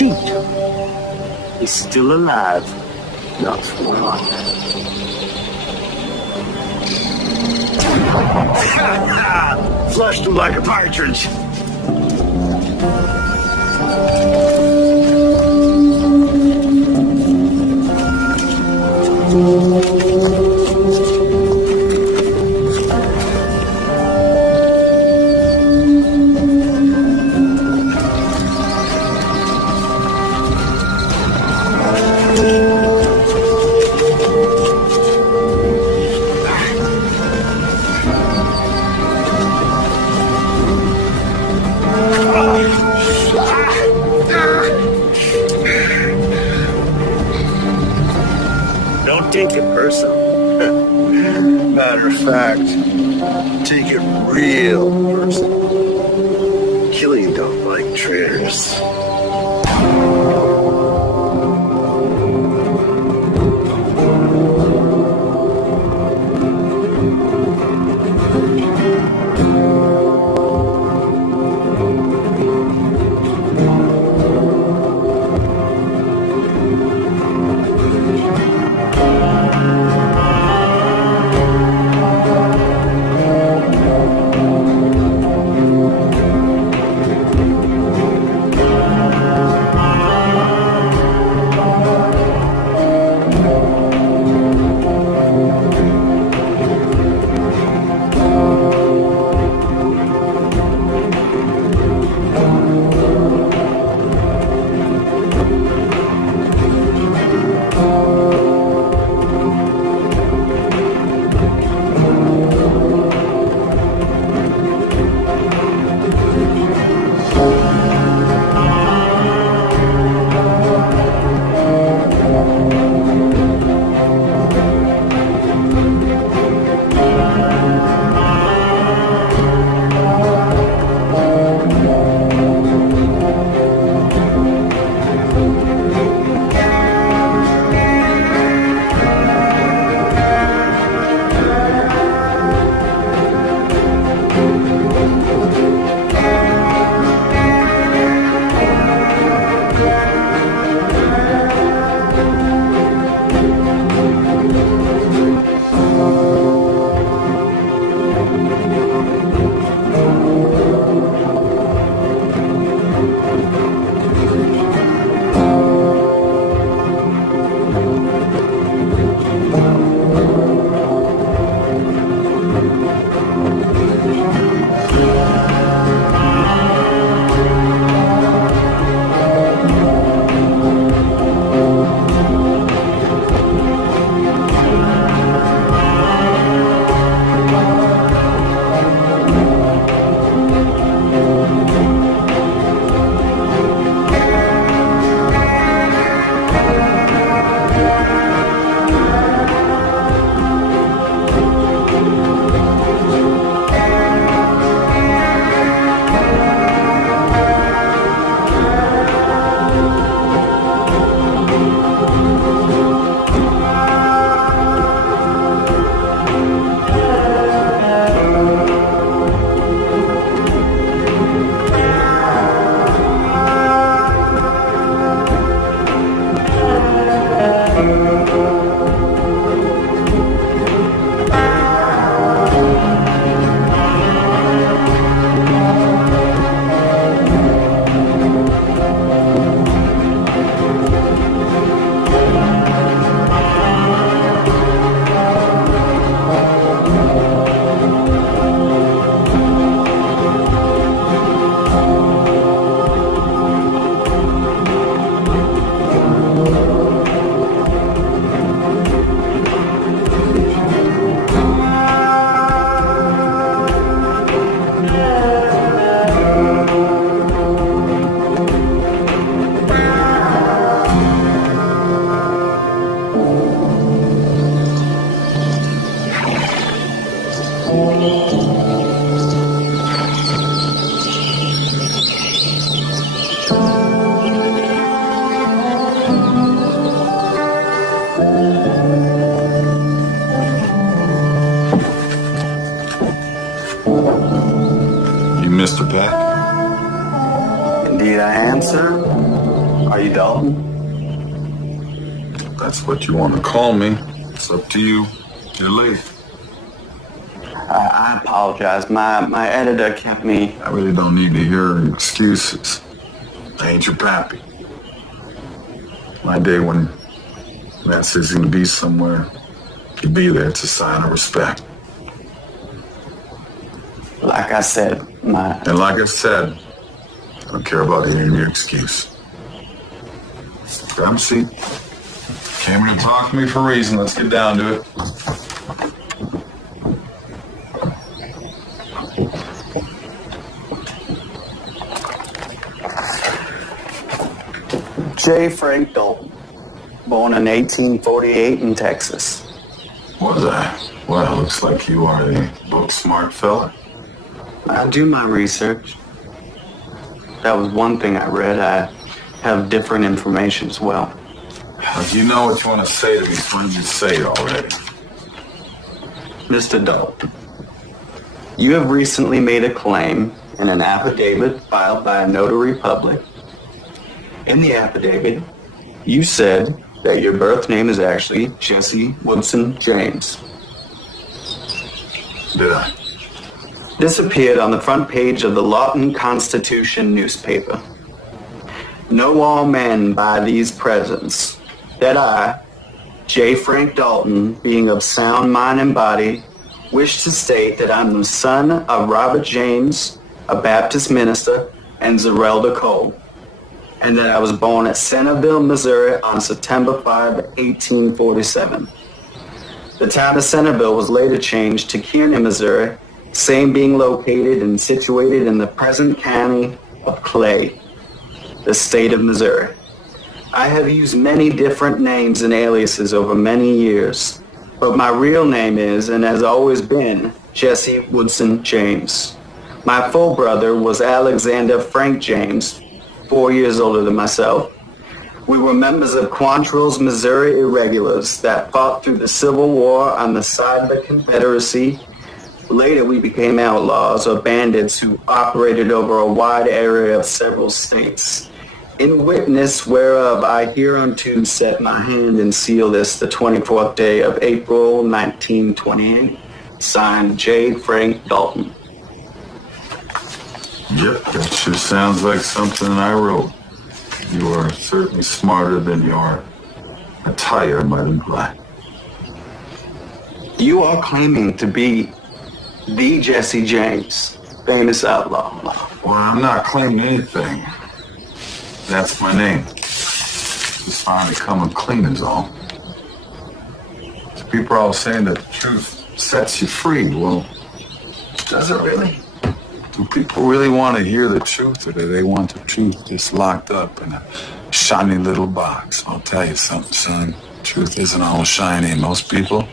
Shoot! He's still alive. Not one. Flushed him like a partridge. Don't take it personal. Matter of fact, take it real personal. Killing don't like traitors. Are you Dalton? That's what you want to call me. It's up to you. You're late. I apologize. My editor kept me. I really don't need to hear excuses. I ain't your pappy. My day when Matt says he's gonna be somewhere, he'll be there. It's a sign of respect. Like I said, And like I said, I don't care about hearing your excuse. Grab a seat. Came here to talk to me for a reason. Let's get down to it. J. Frank Dalton, born in 1848 in Texas. Was I? Well, looks like you are a book-smart fella. I do my research. That was one thing I read. I have different information as well. If you know what you want to say to me, why don't you say it already? Mr. Dalton, you have recently made a claim in an affidavit filed by a notary public. In the affidavit, you said that your birth name is actually Jesse Woodson James. Did I? This appeared on the front page of the Lawton Constitution newspaper. Know all men by these presents that I, J. Frank Dalton, being of sound mind and body, wish to state that I'm the son of Robert James, a Baptist minister, and Zerelda Cole, and that I was born at Centerville, Missouri on September 5, 1847. The town of Centerville was later changed to Kearney, Missouri, same being located and situated in the present county of Clay, the state of Missouri. I have used many different names and aliases over many years, but my real name is, and has always been, Jesse Woodson James. My full brother was Alexander Frank James, 4 years older than myself. We were members of Quantrill's Missouri Irregulars that fought through the Civil War on the side of the Confederacy. Later, we became outlaws or bandits who operated over a wide area of several states. In witness whereof I hereunto set my hand and seal this the 24th day of April, 1928. Signed, J. Frank Dalton. Yep, that sure sounds like something I wrote. You are certainly smarter than your attire might imply. You are claiming to be the Jesse James, famous outlaw. Well, I'm not claiming anything. That's my name. Just finally coming clean is all. People are all saying that the truth sets you free. Well, does it really? Do people really want to hear the truth, or do they want the truth just locked up in a shiny little box? I'll tell you something, son. Truth isn't all shiny. Most people,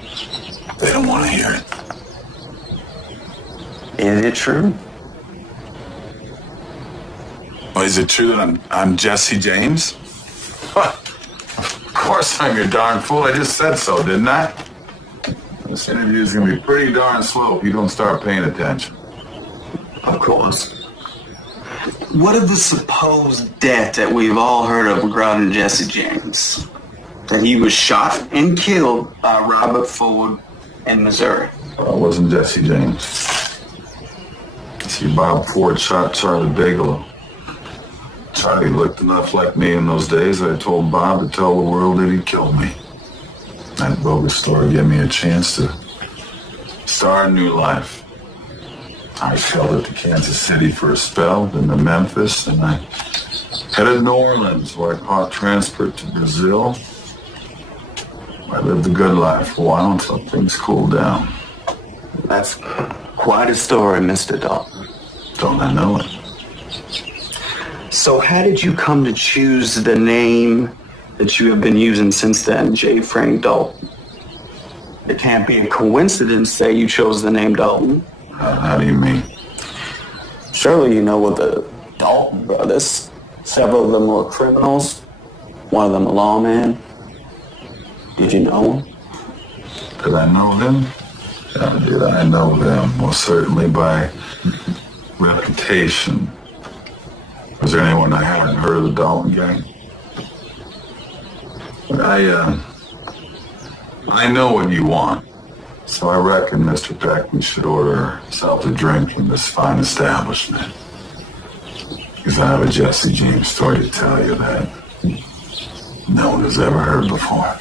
they don't want to hear it. Is it true? Well, is it true that I'm Jesse James? Of course I'm your darn fool. I just said so, didn't I? This interview is going to be pretty darn slow if you don't start paying attention. Of course. What of the supposed death that we've all heard of regarding Jesse James? That he was shot and killed by Robert Ford in Missouri. Well, it wasn't Jesse James. See, Bob Ford shot Charlie Bigelow. Charlie looked enough like me in those days. I told Bob to tell the world that he killed me. That bogus story gave me a chance to start a new life. I shelled it to Kansas City for a spell, then to Memphis, and I headed to New Orleans, where I caught transport to Brazil. I lived a good life for a while until things cooled down. That's quite a story, Mr. Dalton. Don't I know it? So how did you come to choose the name that you have been using since then, J. Frank Dalton? It can't be a coincidence that you chose the name Dalton. How do you mean? Surely you know what the Dalton brothers. Several of them were criminals. One of them a lawman. Did you know them? Did I know them? Yeah, did I know them? Well, certainly by reputation. Was there anyone I hadn't heard of the Dalton gang? I know what you want. So I reckon Mr. Beckman should order himself a drink from this fine establishment. Because I have a Jesse James story to tell you that no one has ever heard before.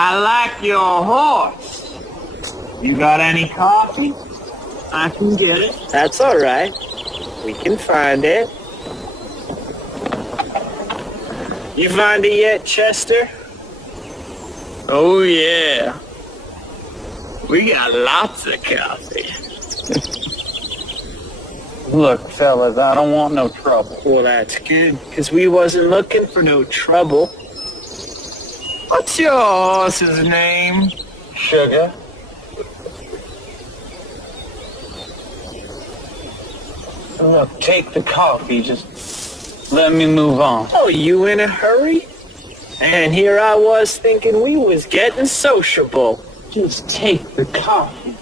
I like your horse. You got any coffee? I can get it. That's all right. We can find it. You find it yet, Chester? Oh, yeah. We got lots of coffee. Look, fellas, I don't want no trouble. Well, that's good, because we wasn't looking for no trouble. What's your horse's name? Sugar? Look, take the coffee. Just let me move on. Oh, you in a hurry? And here I was thinking we was getting sociable. Just take the coffee.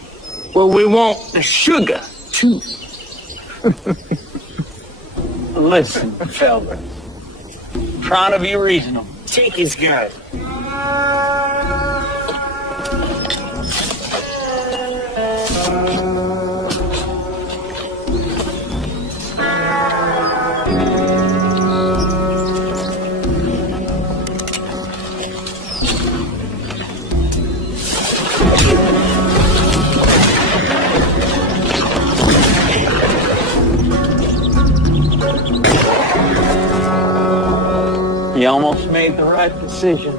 Well, we want the sugar, too. Listen, fella. Trying to be reasonable. Take his gun. You almost made the right decision.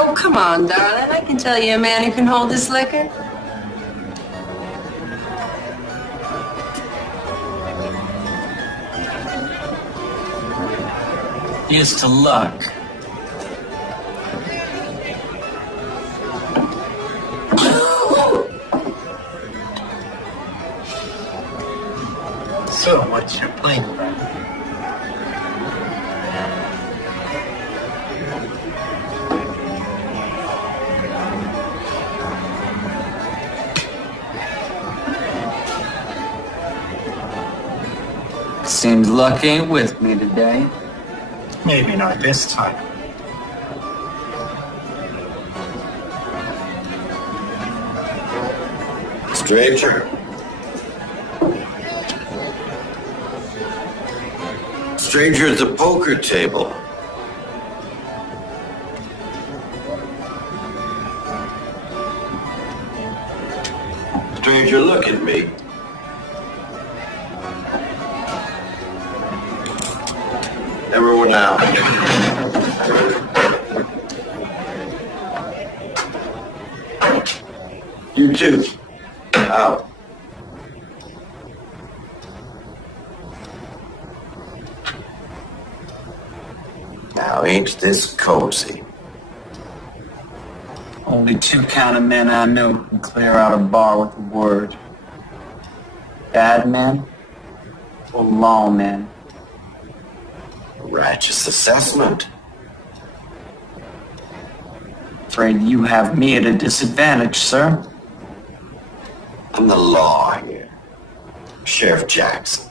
Oh, come on, darling. I can tell you a man who can hold his liquor. Here's to luck. So, what's your plan? Seems luck ain't with me today. Maybe not this time. Stranger. Stranger at the poker table. Stranger, look at me. Everyone out. You too. Out. Now, ain't this cozy? Only two kind of men I know can clear out a bar with a word. Bad men or lawmen. Righteous assessment. Afraid you have me at a disadvantage, sir. I'm the law here. Sheriff Jackson.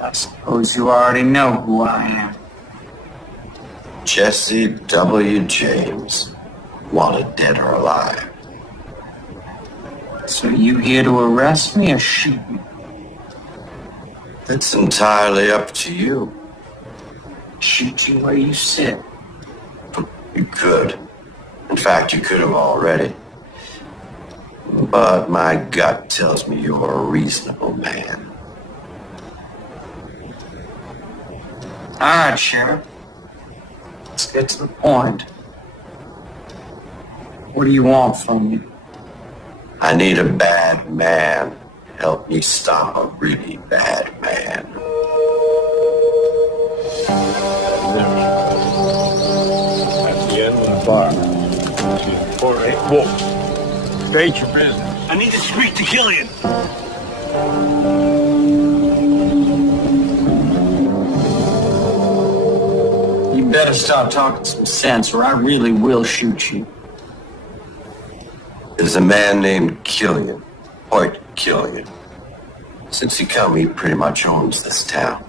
I suppose you already know who I am. Jesse W. James. Wanted dead or alive. So you here to arrest me or shoot me? That's entirely up to you. Shoot you where you sit. You could. In fact, you could have already. But my gut tells me you're a reasonable man. All right, Sheriff. Let's get to the point. What do you want from me? I need a bad man. Help me stop a really bad man. At the end of the bar. 4-8. Whoa. State your business. I need to speak to Killian. You better start talking some sense or I really will shoot you. There's a man named Killian. Hoyt Killian. Since he come, he pretty much owns this town.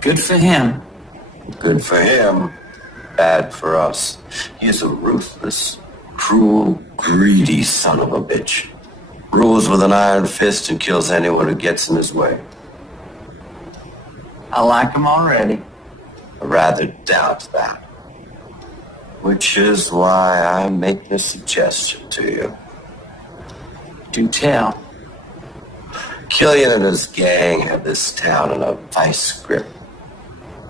Good for him. Good for him. Bad for us. He is a ruthless, cruel, greedy son of a bitch. Rules with an iron fist and kills anyone who gets in his way. I like him already. I rather doubt that. Which is why I make this suggestion to you. Do tell. Killian and his gang have this town in a vice grip.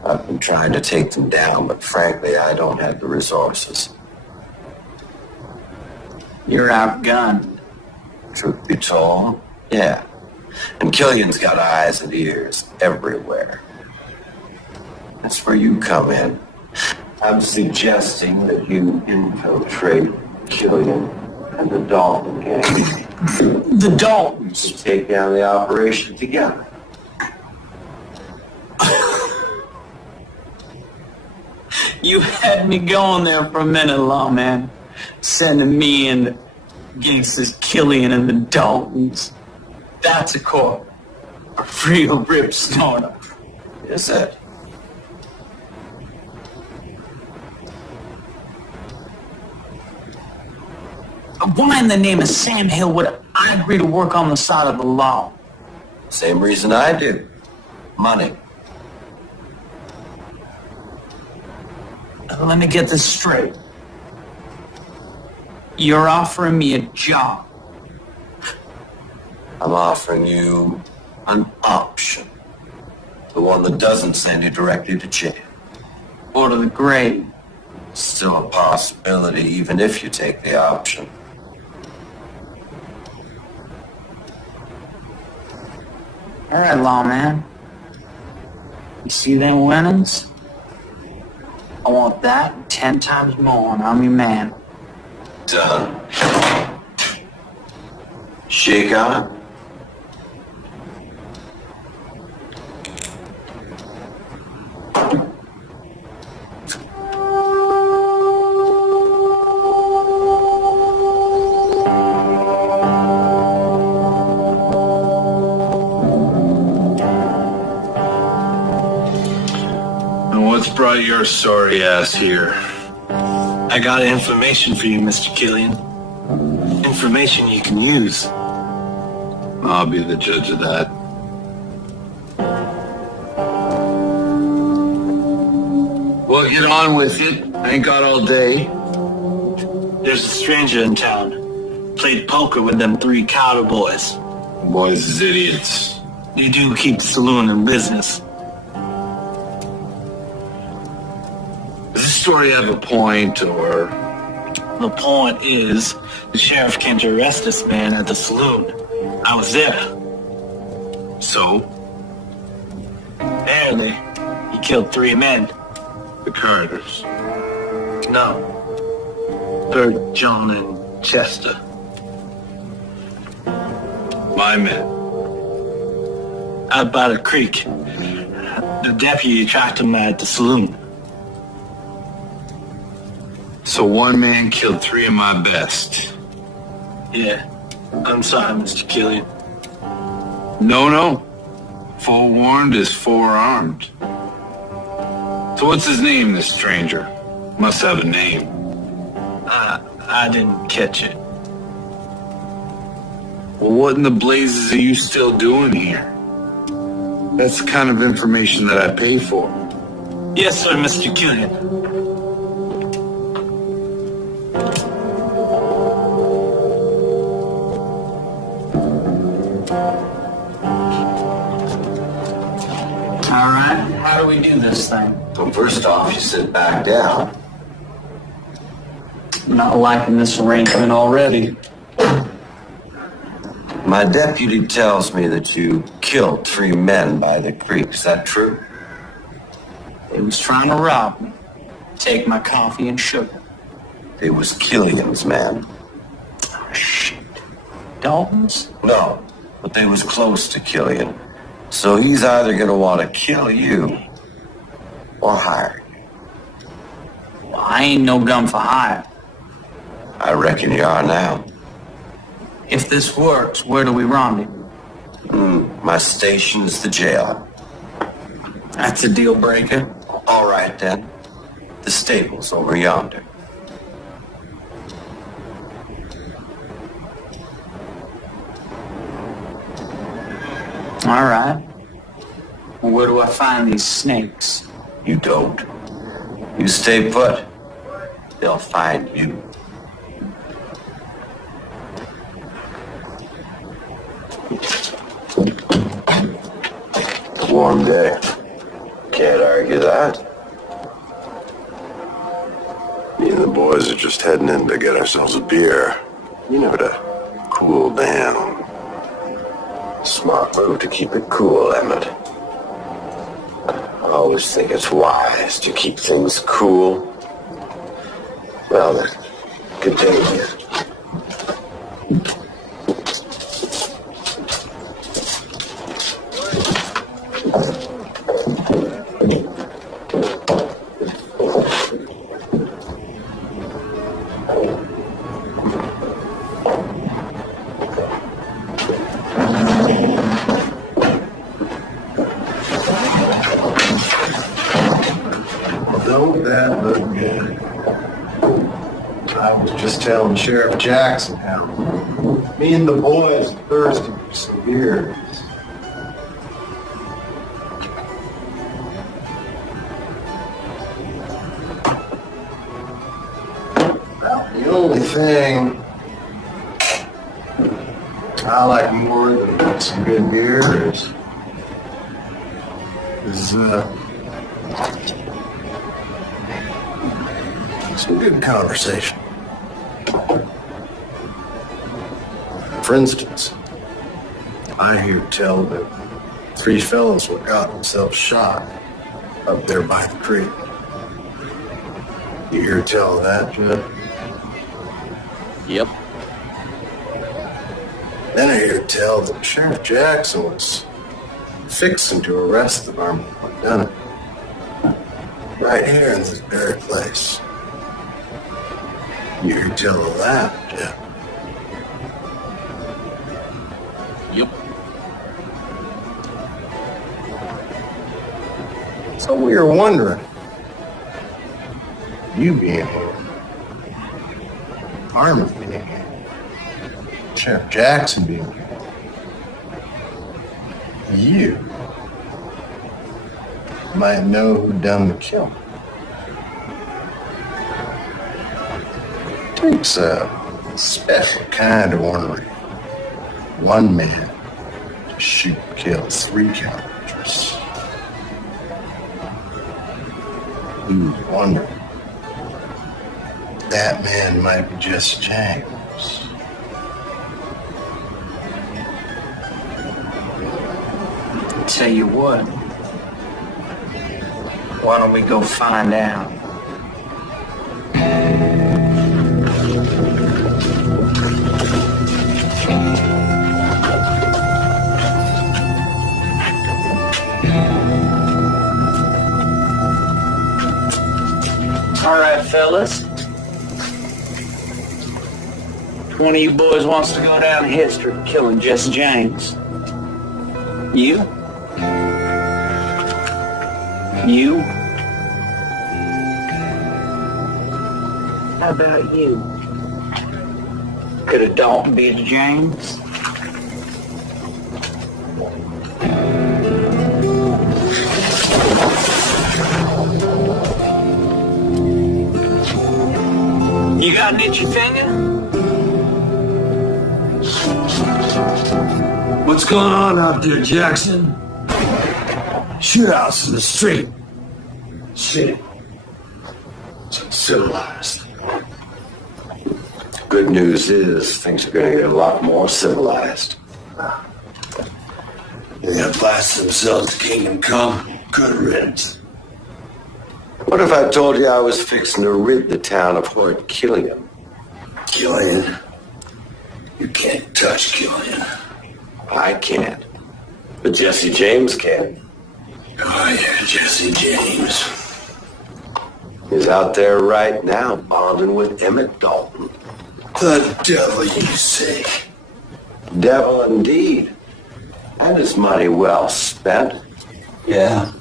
I've been trying to take them down, but frankly, I don't have the resources. You're outgunned. Truth be told, yeah. And Killian's got eyes and ears everywhere. That's where you come in. I'm suggesting that you infiltrate Killian and the Dalton gang The Daltons. to take down the operation together. You had me going there for a minute, lawman. Sending me and gangsters Killian and the Daltons. That's a corp. A real rip snorter. Is it? Why in the name of Sam Hill would I agree to work on the side of the law? Same reason I do. Money. Let me get this straight. You're offering me a job. I'm offering you an option. The one that doesn't send you directly to jail. Or to the grave. Still a possibility, even if you take the option. All right, lawman. You see them winnings? I want that and 10 times more, and I'm your man. Done. Shake on it. And what's brought your sorry ass here? I got information for you, Mr. Killian. Information you can use. I'll be the judge of that. Well, get on with it. I ain't got all day. There's a stranger in town. Played poker with them 3 cowboys. Boys is idiots. They do keep the saloon in business. Does this story have a point, or... The point is, the sheriff came to arrest this man at the saloon. I was there. So? Apparently, he killed 3 men. The Carters. No. Bert, John, and Chester. My men. Out by the creek. The deputy tracked him at the saloon. So one man killed 3 of my best. Yeah. I'm sorry, Mr. Killian. No. Forewarned is forearmed. So what's his name, this stranger? Must have a name. I didn't catch it. Well, what in the blazes are you still doing here? That's the kind of information that I pay for. Yes, sir, Mr. Killian. All right, how do we do this thing? Well, first off, you sit back down. I'm not liking this arrangement already. My deputy tells me that you killed 3 men by the creek. Is that true? They was trying to rob me. Take my coffee and sugar. It was Killian's men. Oh, shit. Dalton's? No, but they was close to Killian. So he's either gonna want to kill you or hire you. Well, I ain't no gun for hire. I reckon you are now. If this works, where do we rendezvous? My station's the jail. That's a deal breaker. All right then. The stable's over yonder. All right. Well, where do I find these snakes? You don't. You stay put. They'll find you. Warm day. Can't argue that. Me and the boys are just heading in to get ourselves a beer. You know, to cool down. Smart move to keep it cool, Emmett. I always think it's wise to keep things cool. Well then, continue. Don't that look good? I was just telling Sheriff Jackson how me and the boys are thirsty for some beer. The only thing I like more than some good beer is some good conversation. For instance, I hear tell that 3 fellows were got themselves shot up there by the creek. You hear tell of that, Judd? Yep. Then I hear tell that Sheriff Jackson was fixing to arrest the varmint who done it. Right here in this very place. You hear tell of that, Jeff? Yep. So we were wondering, you being here, Armin being here, Sheriff Jackson being here, you might know who done the killing. Takes a special kind of ornery. One man to shoot and kill 3 characters. We wonder that man might be Jesse James. Tell you what, why don't we go find out? All right, fellas. Which one of you boys wants to go down in history killing Jesse James? You? You? How about you? Could a Dalton be a James? You got an itchy finger? What's going on out there, Jackson? Shootouts in the street. City. It's uncivilized. Good news is things are going to get a lot more civilized. They have lasted themselves to kingdom come. Good riddance. What if I told you I was fixing to rid the town of Hort Killian? Killian. You can't touch Killian. I can't. But Jesse James can. Oh, yeah, Jesse James. He's out there right now bonding with Emmett Dalton. The devil, you say? Devil indeed. And his money well spent. Yeah.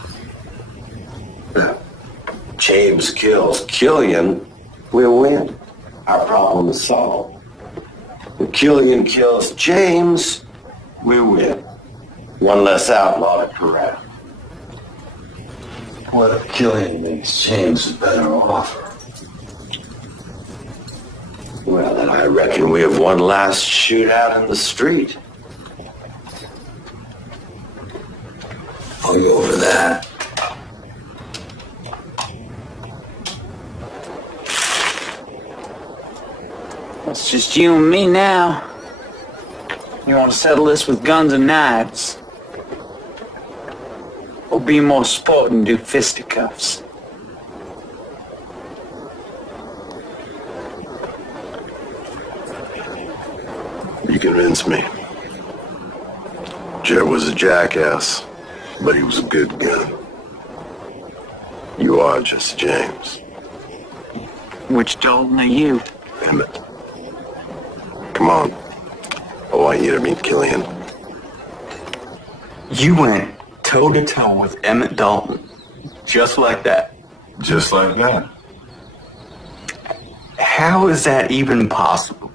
James kills Killian, we win. Our problem is solved. If Killian kills James, we win. One less outlaw to corral. What if Killian makes James a better offer? Well, then I reckon we have one last shootout in the street. I'll go over that. It's just you and me now. You want to settle this with guns and knives? Or be more sport and do fisticuffs? You convinced me. Jet was a jackass, but he was a good gun. You are Jesse James. Which Dalton are you? Emmett. Come on. I want you to meet Killian. You went toe-to-toe with Emmett Dalton. Just like that. Just like that. How is that even possible?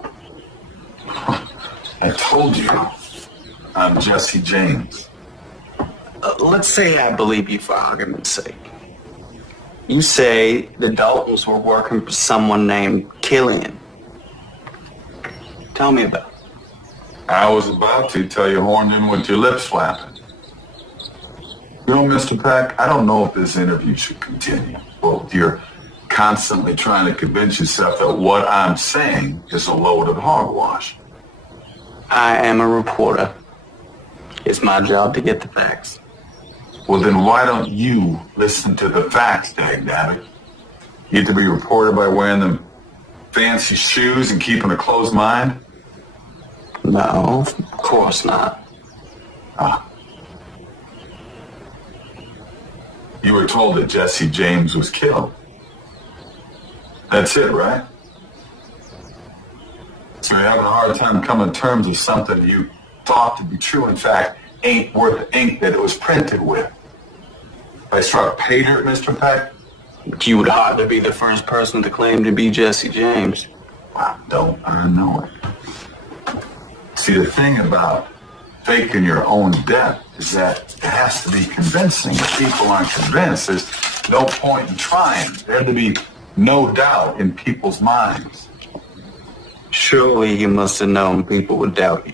I told you, I'm Jesse James. Let's say I believe you for argument's sake. You say the Daltons were working for someone named Killian. Tell me about it. I was about to tell you horned in with your lips flapping. You know, Mr. Pack, I don't know if this interview should continue. Well, you're constantly trying to convince yourself that what I'm saying is a load of hogwash. I am a reporter. It's my job to get the facts. Well, then why don't you listen to the facts, dagnabbit? You get to be reported by wearing them fancy shoes and keeping a closed mind? No, of course not. You were told that Jesse James was killed. That's it, right? So you're having a hard time coming to terms with something you thought to be true, in fact, ain't worth the ink that it was printed with. I struck pay dirt, Mr. Peck. You would hardly be the first person to claim to be Jesse James. Don't I know it? See, the thing about faking your own death is that it has to be convincing. If people aren't convinced, there's no point in trying. There to be no doubt in people's minds. Surely you must have known people would doubt you.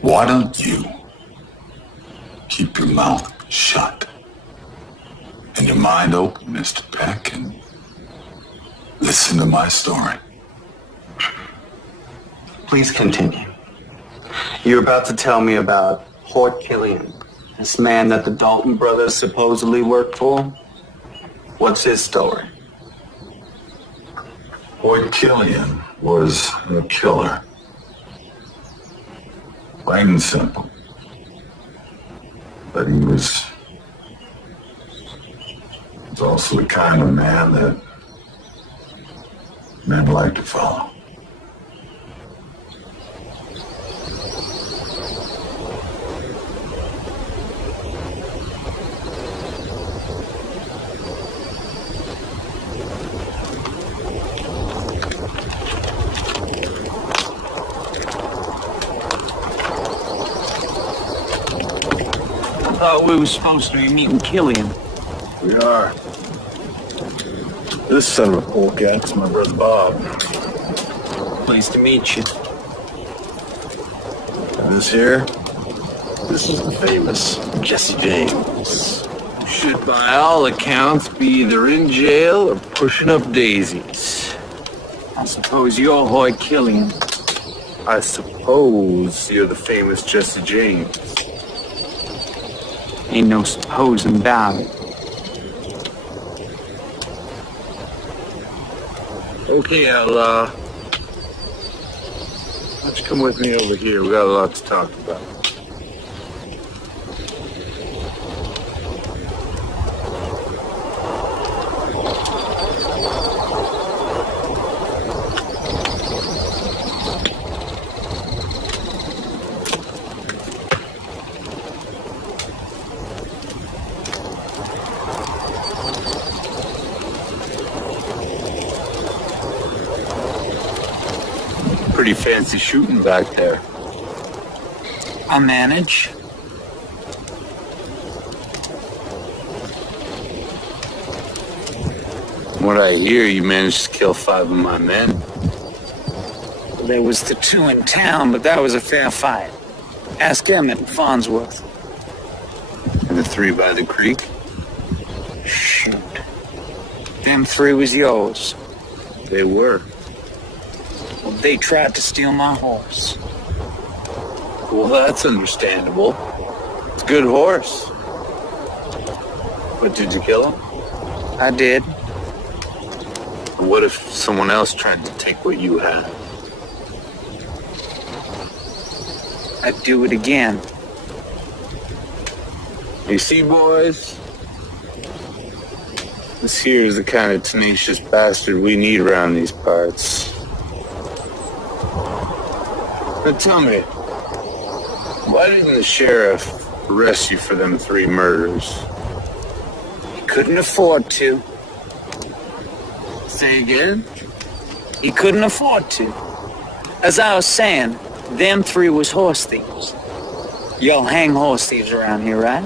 Why don't you keep your mouth shut and your mind open, Mr. Peck, and listen to my story? Please continue. You're about to tell me about Hoyt Killian, this man that the Dalton brothers supposedly worked for. What's his story? Hoyt Killian was a killer. Plain and simple. But he was also the kind of man that men like to follow. I thought we were supposed to be meeting Killian. We are. This son of a polecat, my brother Bob. Pleased to meet you. This here, this is the famous Jesse James. Who should, by all accounts, be either in jail or pushing up daisies. I suppose you're Hoyt Killian. I suppose you're the famous Jesse James. Ain't no supposing about it. Okay, outlaw. Why don't you come with me over here? We got a lot to talk about. Pretty fancy shooting back there. I manage. From what I hear, you managed to kill 5 of my men. There was the 2 in town, but that was a fair fight. Ask Emmett and Farnsworth. And the 3 by the creek? Shoot. Them 3 was yours. They were. Well, they tried to steal my horse. Well, that's understandable. It's a good horse. But did you kill him? I did. What if someone else tried to take what you had? I'd do it again. You see, boys? This here is the kind of tenacious bastard we need around these parts. But tell me, why didn't the sheriff arrest you for them 3 murders? He couldn't afford to. Say again? He couldn't afford to. As I was saying, them 3 was horse thieves. Y'all hang horse thieves around here, right?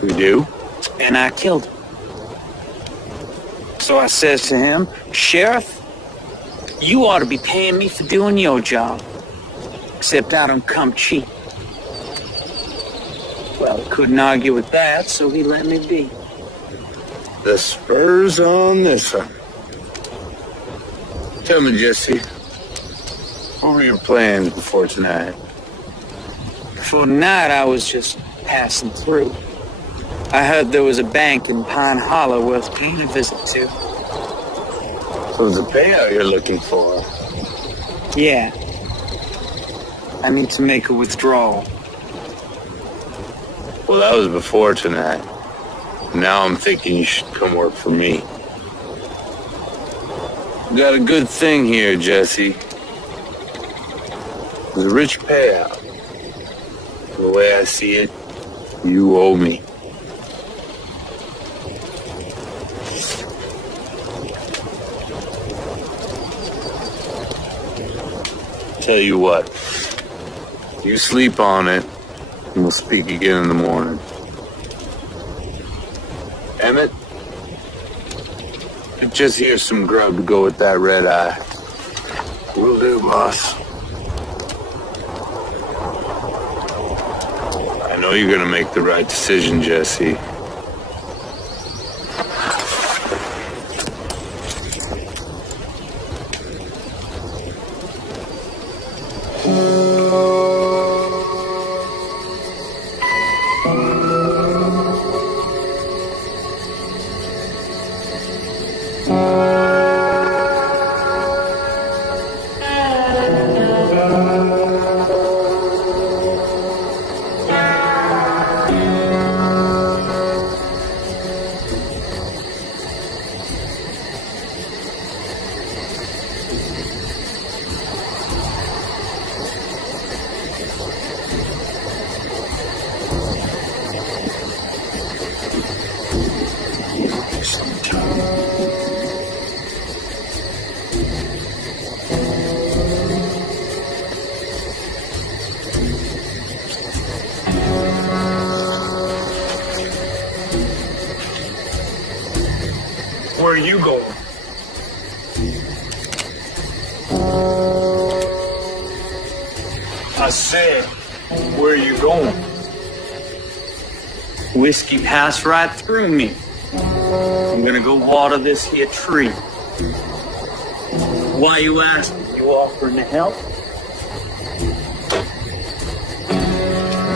We do. And I killed him. So I says to him, Sheriff, you ought to be paying me for doing your job. Except I don't come cheap. Well, he couldn't argue with that, so he let me be. The spurs on this one. Tell me, Jesse, what were your plans before tonight? For tonight, I was just passing through. I heard there was a bank in Pine Hollow worth paying a visit to. So it's a payout you're looking for. Yeah. I need to make a withdrawal. Well, that was before tonight. Now I'm thinking you should come work for me. You got a good thing here, Jesse. There's a rich payout. The way I see it, you owe me. Tell you what, you sleep on it, and we'll speak again in the morning. Emmett, just here's some grub to go with that red eye. Will do, boss. I know you're gonna make the right decision, Jesse. Where are you going? I said, where are you going? Whiskey passed right through me. I'm gonna go water this here tree. Why you asking? You offering to help?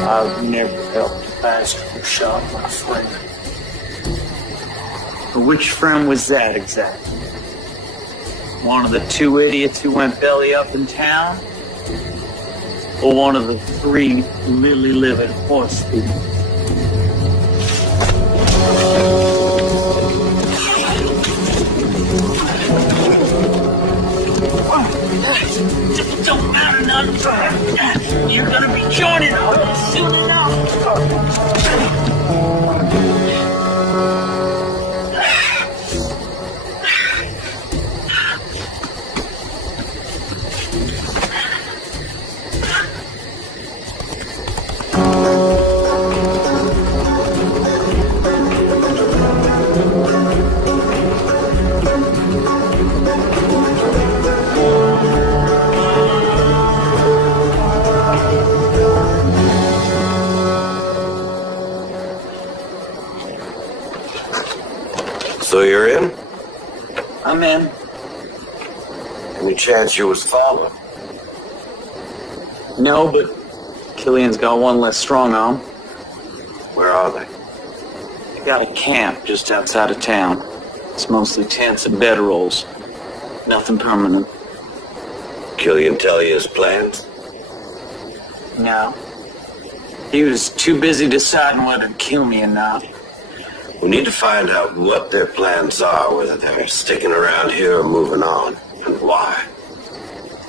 I've never helped a bastard who shot my friend. Which friend was that exactly? One of the two idiots who went belly up in town? Or one of the three lily-livered horse thieves? It don't matter none. You're gonna be joining us soon enough. So you're in? I'm in. Any chance you was followed? No, but Killian's got one less strong arm. Where are they? They got a camp just outside of town. It's mostly tents and bedrolls. Nothing permanent. Killian tell you his plans? No. He was too busy deciding whether to kill me or not. We need to find out what their plans are, whether they're sticking around here or moving on, and why.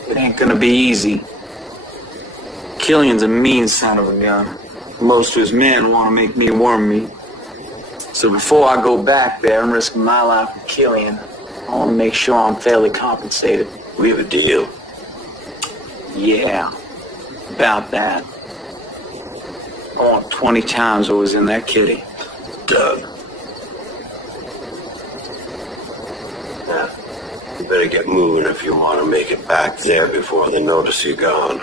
It ain't gonna be easy. Killian's a mean son of a gun. Most of his men want to make me worm meat. So before I go back there and risk my life with Killian, I want to make sure I'm fairly compensated. We have a deal. Yeah, about that. I want 20 times what was in that kitty. Doug. Now, you better get moving if you want to make it back there before they notice you're gone.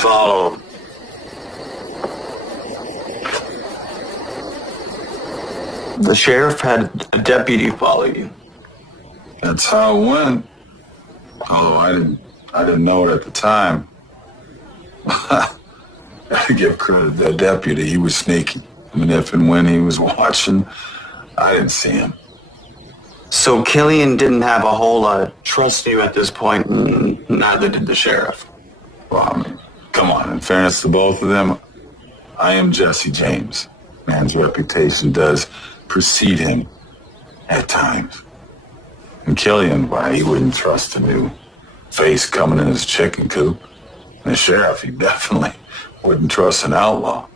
Follow him. The sheriff had a deputy follow you. That's how it went. Although I didn't know it at the time. I give credit to the deputy. He was sneaky. I mean, if and when he was watching, I didn't see him. So Killian didn't have a whole lot of trust in you at this point, and neither did the sheriff. Well, I mean, come on. In fairness to both of them, I am Jesse James. Man's reputation does precede him at times. And Killian, why, he wouldn't trust a new face coming in his chicken coop. And the sheriff, he definitely wouldn't trust an outlaw.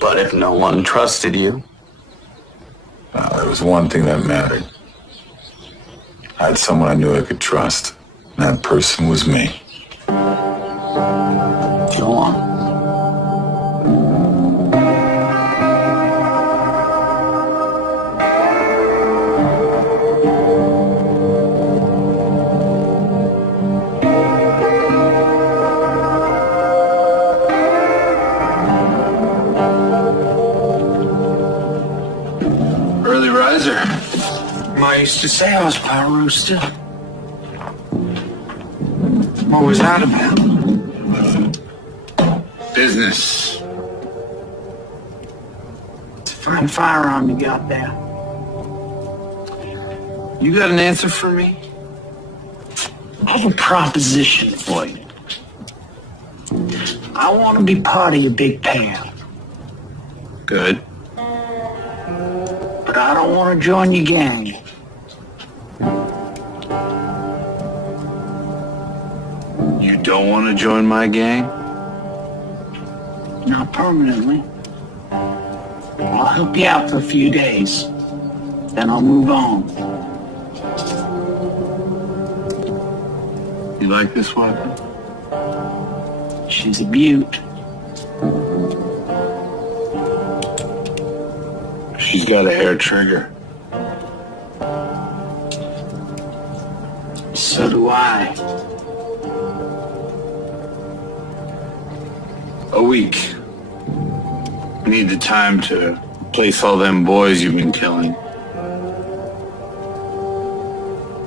But if no one trusted you, There was one thing that mattered. I had someone I knew I could trust. And that person was me. go on. Early riser. I used to say I was power rooster. What was that about? Business. It's a fine firearm you got there. You got an answer for me? I have a proposition for you. I want to be part of your big payout, Good. but I don't want to join your gang. You don't want to join my gang? Not permanently. I'll help you out for a few days. Then I'll move on. You like this weapon? She's a beaut. She's got a hair trigger. So do I. A week. I need the time to place all them boys you've been killing.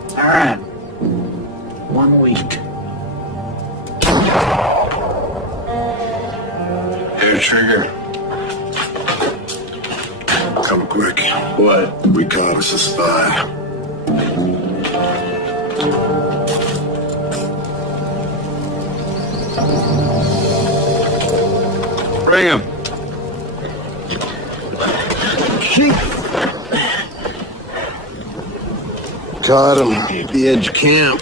All right. 1 week. Hair trigger. Come quick. What? We caught us a spy. Bring him. Caught him at the edge of camp.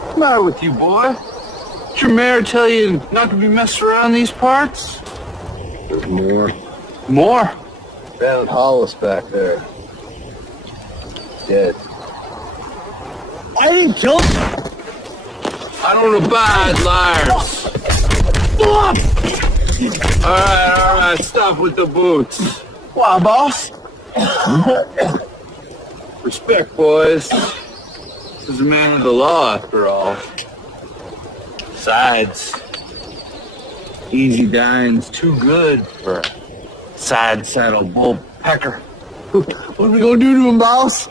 What's the matter with you, boy? Did your mayor tell you not to be messed around these parts? There's more. More? Down Hollis back there. Dead. I didn't kill him. I don't abide liars. All right, stop with the boots. Why, boss? Respect, boys. This is a man of the law, after all. Besides, easy dying's too good for a side saddle bull pecker. What are we gonna do to him, boss?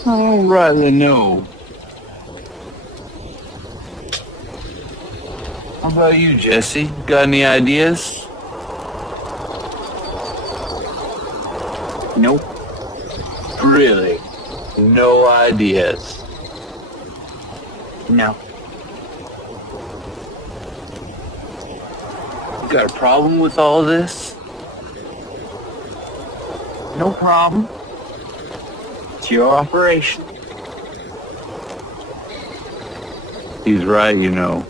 I don't rightly know. How about you, Jesse? Got any ideas? Nope. Really? No ideas. No. You got a problem with all this? No problem. It's your operation. He's right, you know.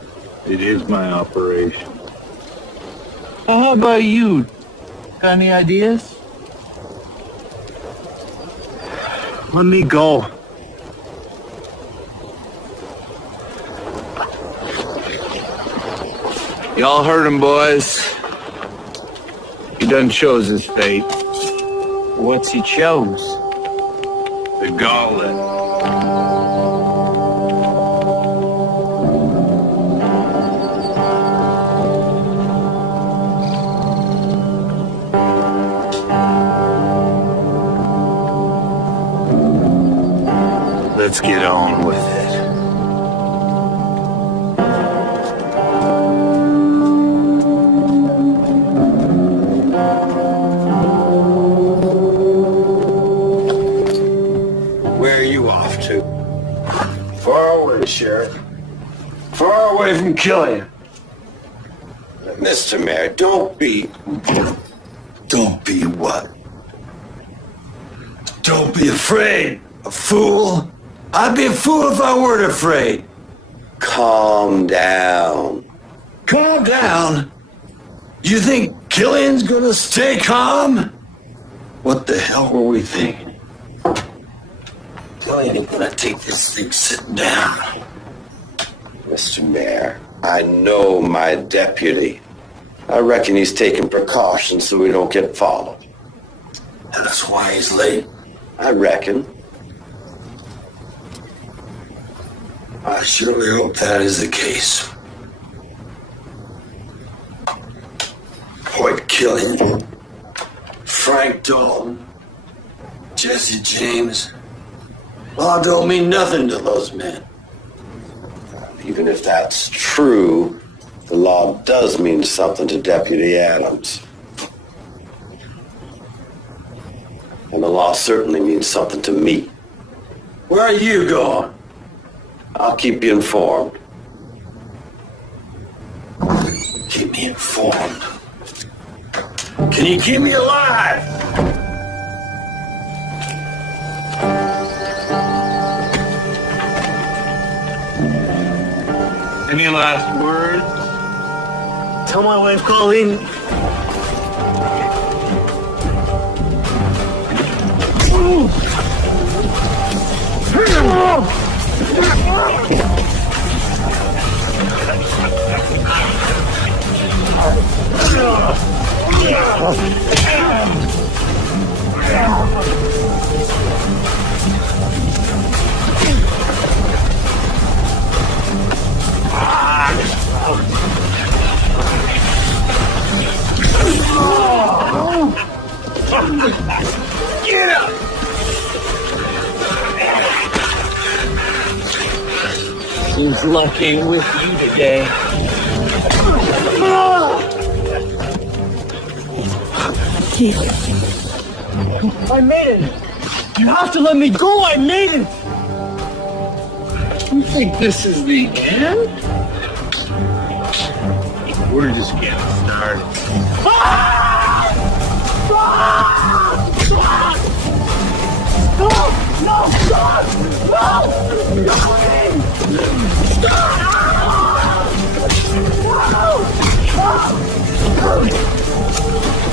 It is my operation. Well, how about you? Got any ideas? Let me go. Y'all heard him, boys. He done chose his fate. What's he chose? The gauntlet. Let's get on with it. Where are you off to? Far away, Sheriff. Far away from Killian. Mr. Mayor, don't be... Don't be what? Don't be afraid, a fool. I'd be a fool if I weren't afraid. Calm down. Calm down. You think Killian's gonna stay calm? What the hell were we thinking? Killian ain't gonna take this thing sitting down. Mr. Mayor, I know my deputy. I reckon he's taking precautions so we don't get followed. That's why he's late. I reckon. I surely hope that is the case. Hoyt Killian, Frank Dalton, Jesse James. Law don't mean nothing to those men. Even if that's true, the law does mean something to Deputy Adams. And the law certainly means something to me. Where are you going? I'll keep you informed. Keep me informed. Can you keep me alive? Any last words? Tell my wife Colleen. He's lucky with you today. I made it. You have to let me go. I made it. You think this is the end? We're just getting started.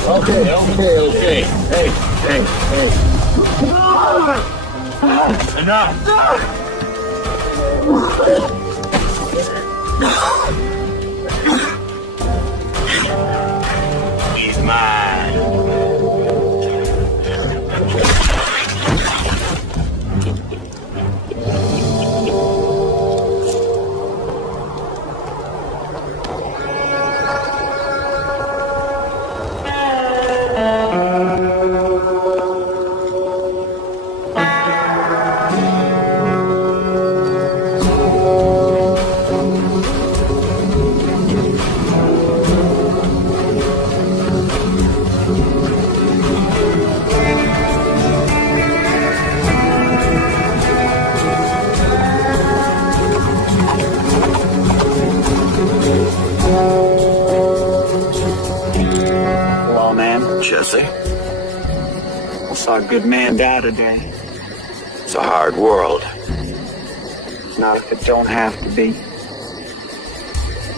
Okay. Hey. Enough. He's mine. Well, man, Jesse, I saw a good man die today. it's a hard world. Not if it don't have to be.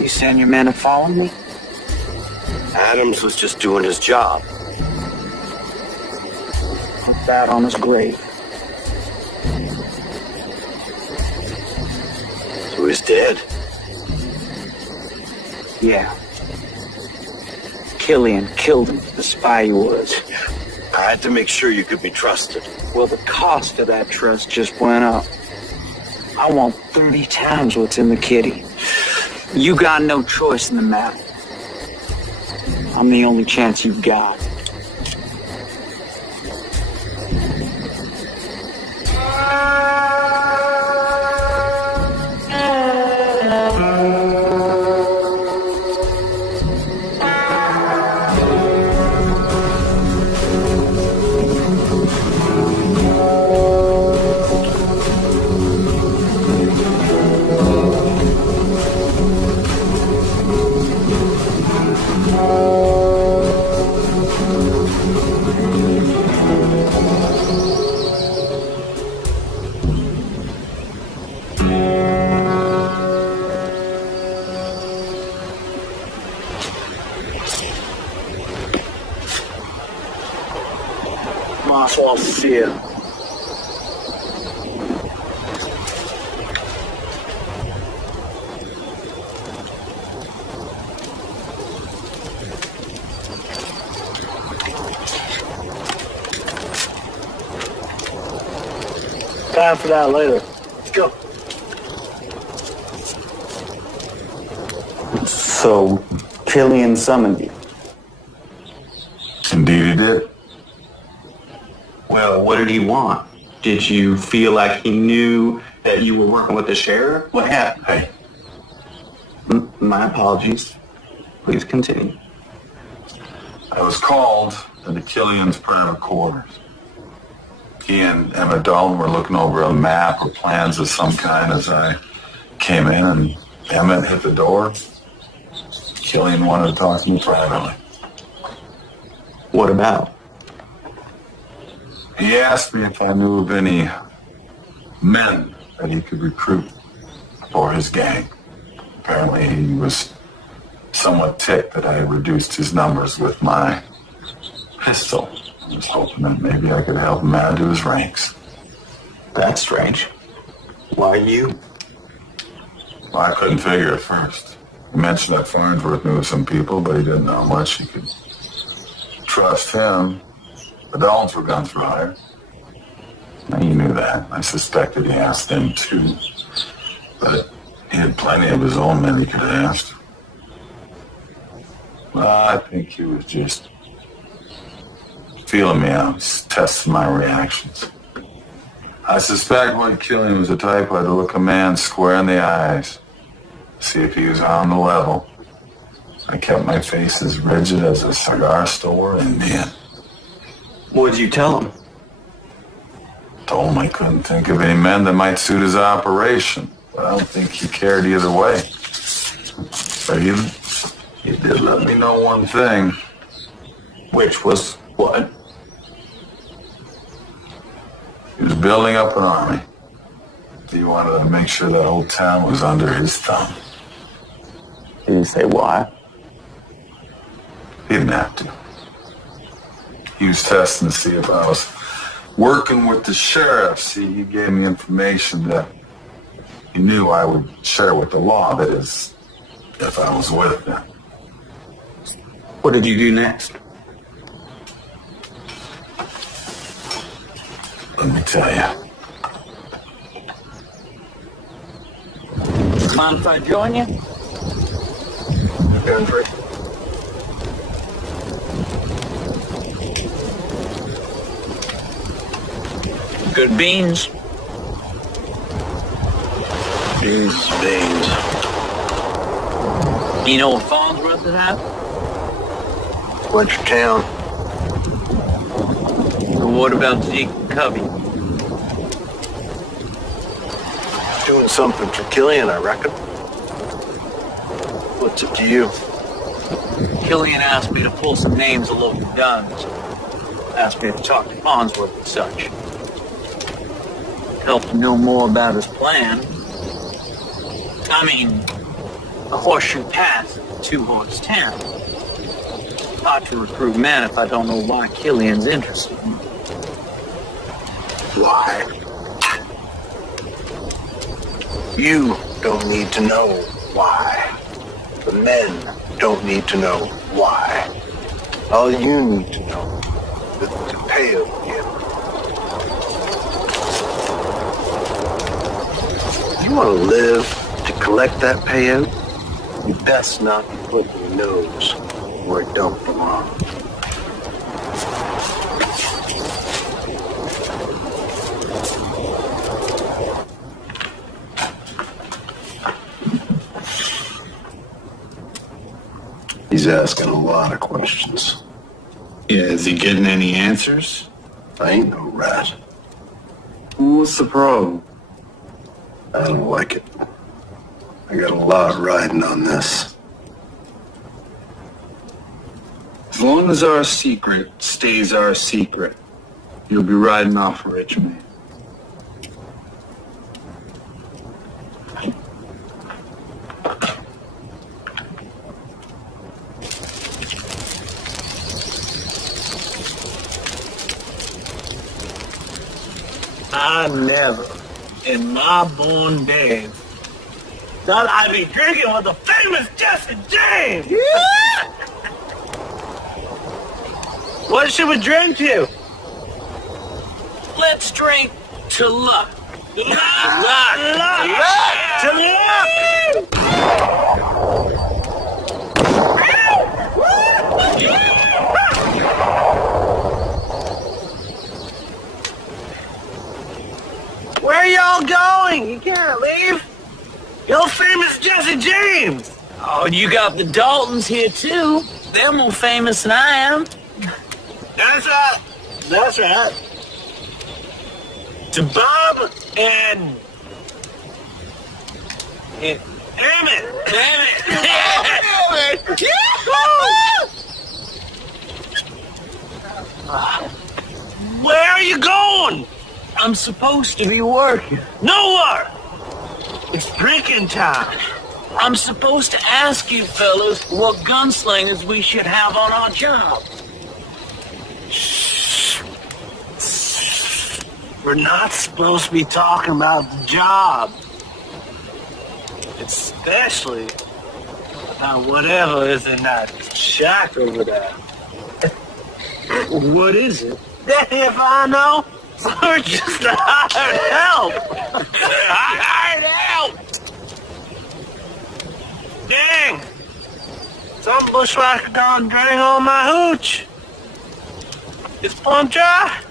You send your men to follow me? Adams was just doing his job. Put that on his grave. So he's dead. Yeah. Killian killed him, the spy he was. I had to make sure you could be trusted. Well, the cost of that trust just went up. I want 30 times what's in the kitty. You got no choice in the matter. I'm the only chance you've got. Marshal, I'll see you. Time for that later. Let's go. So, Killian summoned you. Indeed he did. Well, what did he want? Did you feel like he knew that you were working with the sheriff? What happened? Hey, My apologies. Please continue. I was called into Killian's private quarters. He and Emmett Dalton were looking over a map or plans of some kind as I came in, and Emmett hit the door. Killian wanted to talk to me privately. What about? He asked me if I knew of any men that he could recruit for his gang. Apparently he was somewhat ticked that I had reduced his numbers with my pistol. I was hoping that maybe I could help him add to his ranks. That's strange. Why you? Well, I couldn't figure at first. He mentioned that Farnsworth knew some people, but he didn't know much. He could trust him. The Dallins were guns for hire. Now, he knew that. I suspected he asked them too. But he had plenty of his own men he could have asked. Well, I think he was just feeling me out, just testing my reactions. I suspect Lloyd Killian was the type who had to look a man square in the eyes, see if he was on the level. I kept my face as rigid as a cigar store Indian. What did you tell him? Told him I couldn't think of any men that might suit his operation, but I don't think he cared either way. But he did let me know one thing. Which was what? He was building up an army. He wanted to make sure that whole town was under his thumb. Did you say why? He didn't have to. He was testing to see if I was working with the sheriff. See, he gave me information that he knew I would share with the law, that is, if I was with them. What did you do next? Let me tell you. Mind if I join you? Good beans. Beans. You know what Farnsworth is at? Went to town. So what about Zeke and Cubby? Doing something for Killian, I reckon. What's it to you? Killian asked me to pull some names of local guns. Asked me to talk to Farnsworth and such. Help to know more about his plan. I mean, the Horseshoe Path, Two Horse Town. Hard to recruit men if I don't know why Killian's interested. Why? You don't need to know why. The men don't need to know why. All you need to know is to pay him. You want to live to collect that payout? You best not be putting your nose where it don't belong. He's asking a lot of questions. Yeah, is he getting any answers? I ain't no rat. What's the problem? I don't like it. I got a lot riding on this. As long as our secret stays our secret, you'll be riding off rich, man. I never, in my born days, thought I'd be drinking with the famous Jesse James. What should we drink to? Let's drink to luck. Luck! To luck! Where are y'all going? You can't leave. You're famous Jesse James. Oh, you got the Daltons here too. They're more famous than I am. That's right. That's right. To Bob and Emmett. Where are you going? I'm supposed to be working. Nowhere. It's drinking time. I'm supposed to ask you fellas what gunslingers we should have on our job. We're not supposed to be talking about the job. Especially about whatever is in that shack over there. What is it? If I know, we're just hired help. Hired help. Dang. Some bushwhacker gone drank all my hooch. It's plumb dry.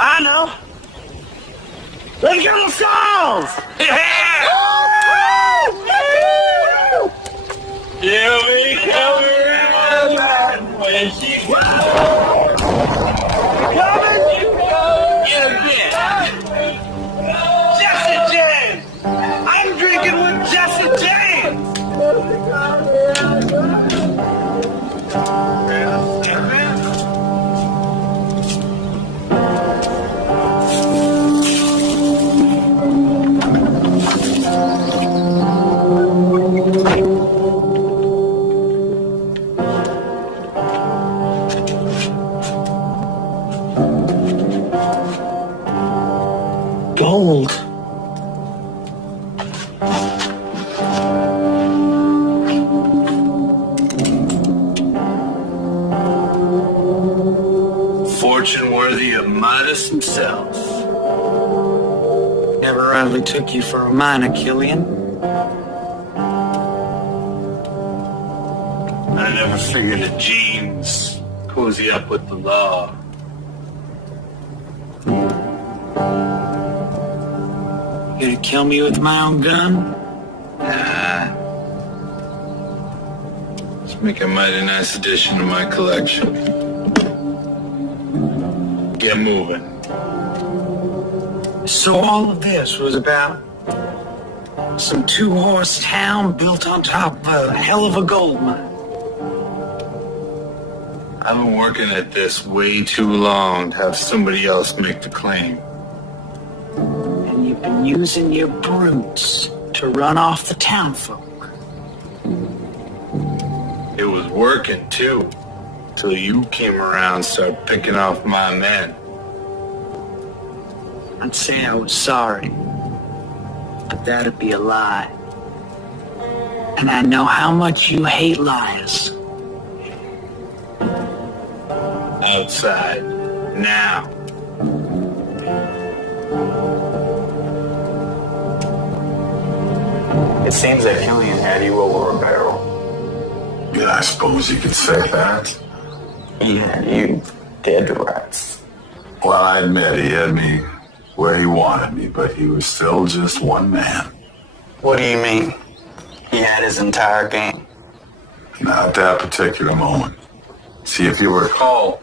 I know. Let's get the songs! Yeah! She'll be coming around when she coming! In a bit. Jesse James! I'm drinking with Jesse James! Gold. Fortune worthy of Midas himself. Never rightly took you for a miner, Killian. I never figured that James cozy up with the law. You gonna kill me with my own gun? Nah. Let's make a mighty nice addition to my collection. Get moving. So all of this was about some two-horse town built on top of a hell of a gold mine. I've been working at this way too long to have somebody else make the claim. And you've been using your brutes to run off the townfolk. It was working too, till you came around and started picking off my men. I'd say I was sorry, but that'd be a lie. And I know how much you hate liars. Outside, now. It seems that Killian had you over a barrel. Yeah, I suppose you could say that. He had you dead to rights. Well, I admit he had me where he wanted me, but he was still just one man. What do you mean? He had his entire gang. Not that particular moment. See, if you recall,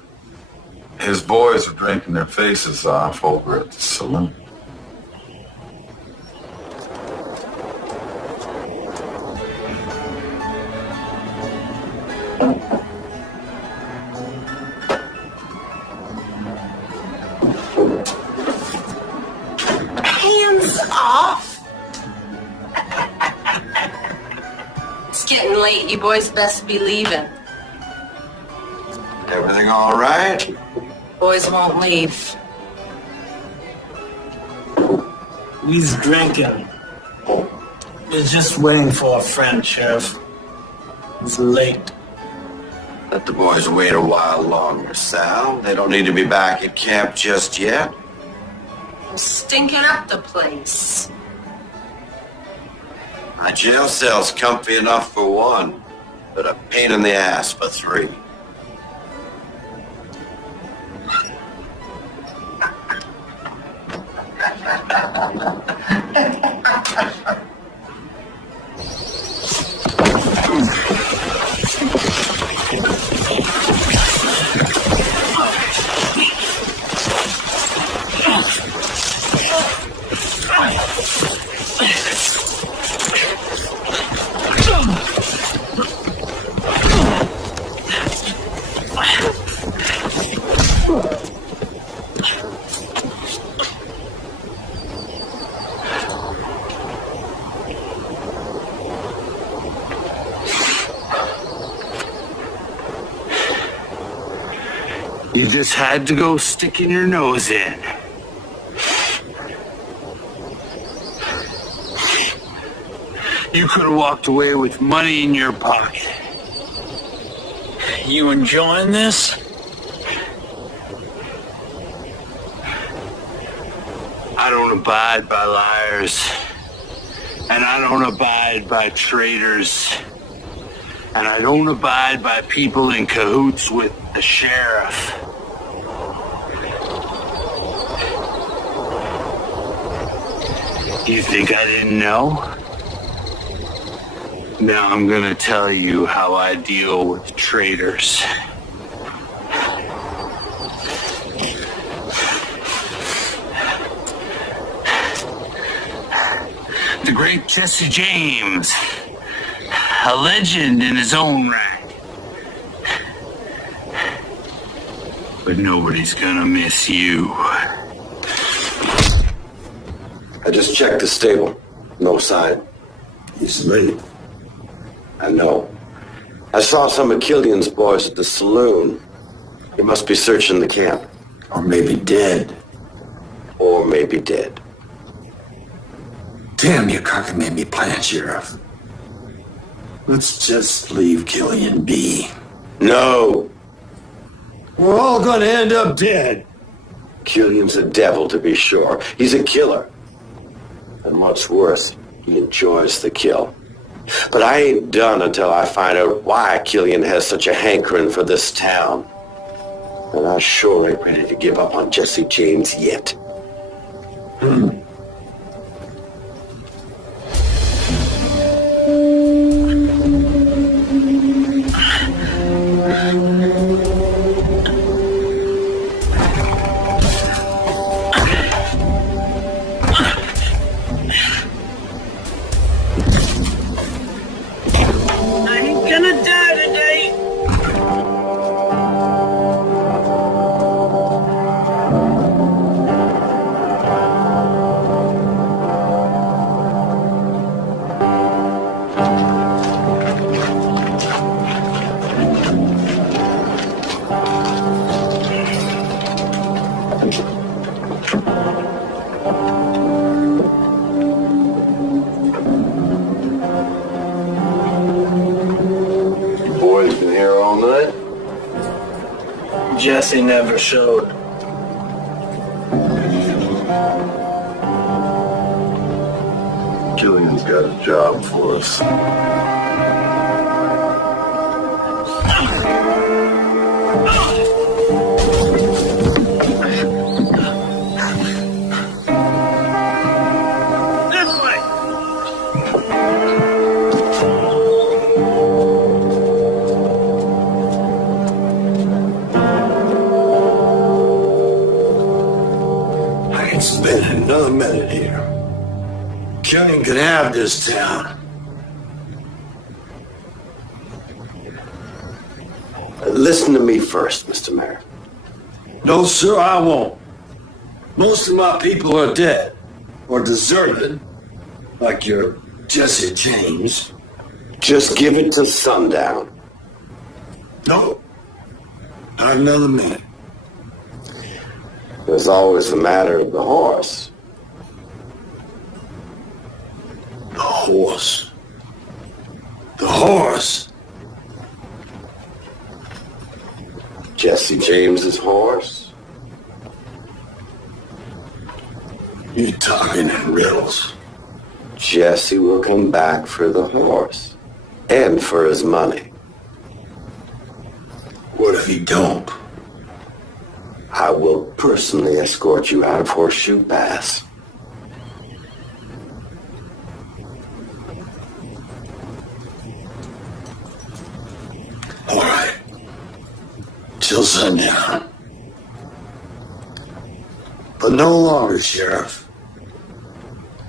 his boys were drinking their faces off over at the saloon. Hands off! It's getting late. You boys best be leaving. Everything all right? boys won't leave. He's drinking. He's just waiting for a friend, Sheriff. He's late. Let the boys wait a while longer, Sal. They don't need to be back at camp just yet. Stinking up the place. My jail cell's comfy enough for one, but a pain in the ass for three. You just had to go sticking your nose in. You could have walked away with money in your pocket. You enjoying this? I don't abide by liars. And I don't abide by traitors. And I don't abide by people in cahoots with the sheriff. You think I didn't know? Now I'm gonna tell you how I deal with traitors. The great Jesse James, a legend in his own right. But nobody's gonna miss you. I just checked the stable. No sign. He's late. I know. I saw some of Killian's boys at the saloon. He must be searching the camp. Or maybe dead. Or maybe dead. Damn you cockamamie plan, Sheriff. Let's just leave Killian be. No! We're all gonna end up dead. Killian's a devil, to be sure. He's a killer. And what's worse, he enjoys the kill. But I ain't done until I find out why Killian has such a hankering for this town. And I sure ain't ready to give up on Jesse James yet. Boys been here all night? Jesse never showed. Killian's got a job for us. This way! I ain't spending another minute here. Killian can have this town. Listen to me first, Mr. Mayor. No, sir, I won't. Most of my people are dead or deserted, like your Jesse James. Just give it till sundown. No, not another minute. It was always a matter of the horse. The horse. The horse. Jesse James's horse. You're talking in riddles. Jesse will come back for the horse and for his money. What if he don't? I will personally escort you out of Horseshoe Pass. All right. Till sundown. But no longer, Sheriff.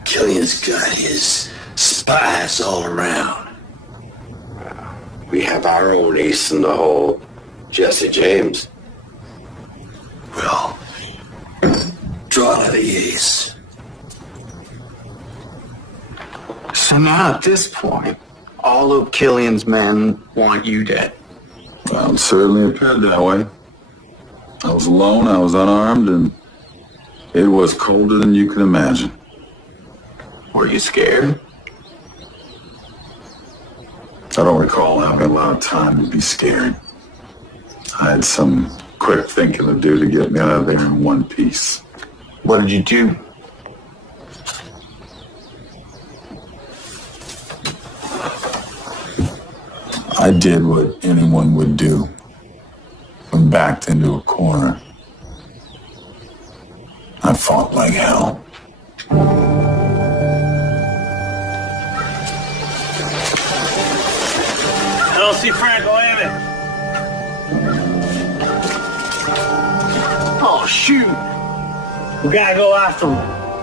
Killian's got his spies all around. We have our own ace in the hole, Jesse James. Well, draw the ace. So now at this point, all of Killian's men want you dead. Well, it certainly appeared that way. I was alone, I was unarmed, and it was colder than you can imagine. Were you scared? I don't recall having a lot of time to be scared. I had some quick thinking to do to get me out of there in one piece. What did you do? I did what anyone would do when backed into a corner. I fought like hell. I don't see Franco aiming. Oh, shoot. We gotta go after him.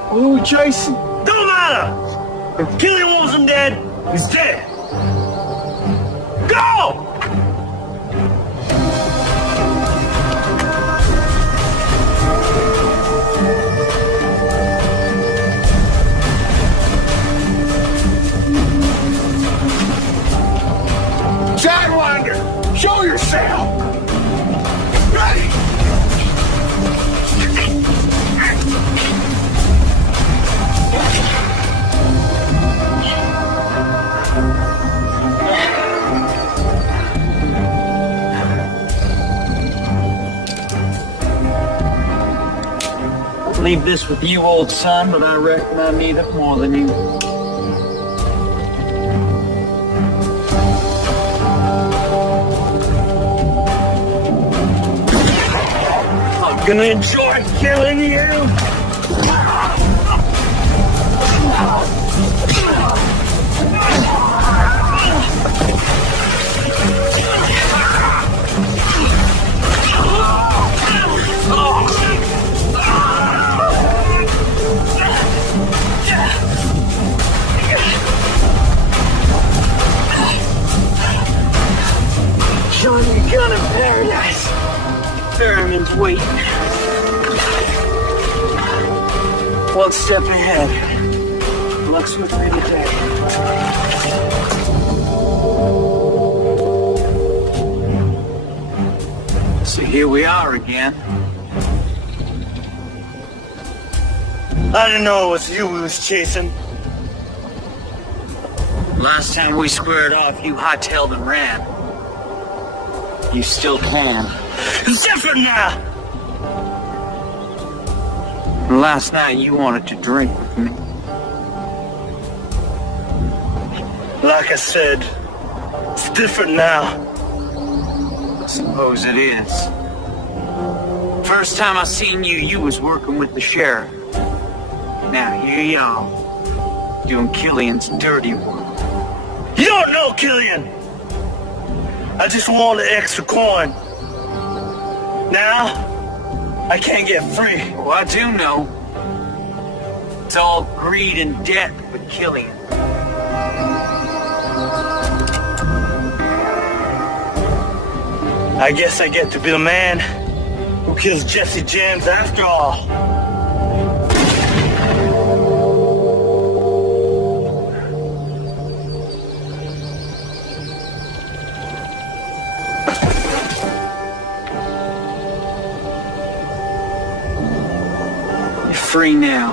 Who are we chasing? Don't matter. If Killian wants him dead, he's dead. Go! Sidewinder, show yourself! Ready! Leave this with you, old son, but I reckon I need it more than you. I'm gonna enjoy killing you. Johnny Gun in paradise. Ferryman's waiting. One step ahead. Looks with me today. So here we are again. I didn't know it was you we was chasing. Last time we squared off, you hightailed and ran. You still can. It's different now. And last night you wanted to drink with me. Like I said, it's different now. I suppose it is. First time I seen you, you was working with the sheriff. Now here you are, doing Killian's dirty work. You don't know Killian. I just want the extra coin. Now, I can't get free. Oh, I do know. It's all greed and debt with Killian. I guess I get to be the man who kills Jesse James after all. free now.